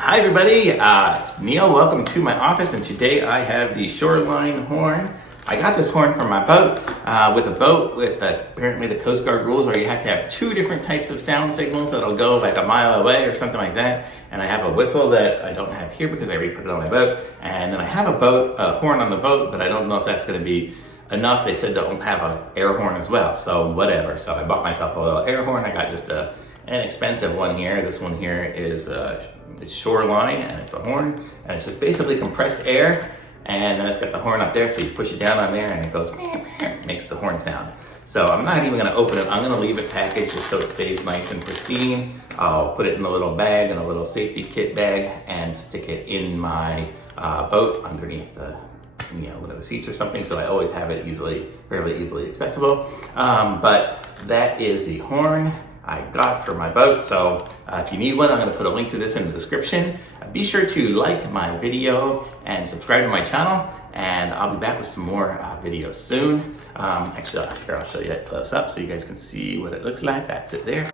Hi everybody, it's Neil. Welcome to my office, and today I have the Shoreline horn. I got this horn from my boat. With apparently the Coast Guard rules where you have to have two different types of sound signals that'll go like a mile away or something like that. And I have a whistle that I don't have here because I already put it on my boat. And then I have a horn on the boat, but I don't know if that's going to be enough. They said don't have an air horn as well, so whatever. So I bought myself a little air horn. I got just an inexpensive one here. This one here is it's Shoreline, and it's a horn, and it's just basically compressed air, and then it's got the horn up there, so you push it down on there and it goes makes the horn sound. So I'm not even going to open it. I'm going to leave it packaged just so it stays nice and pristine. I'll put it in a little bag, in a little safety kit bag, and stick it in my boat underneath the one of the seats or something, so I always have it fairly easily accessible. But that is the horn I got for my boat. So if you need one, I'm going to put a link to this in the description. Be sure to like my video and subscribe to my channel, and I'll be back with some more videos soon. Actually, here I'll show you it close up so you guys can see what it looks like. That's it there.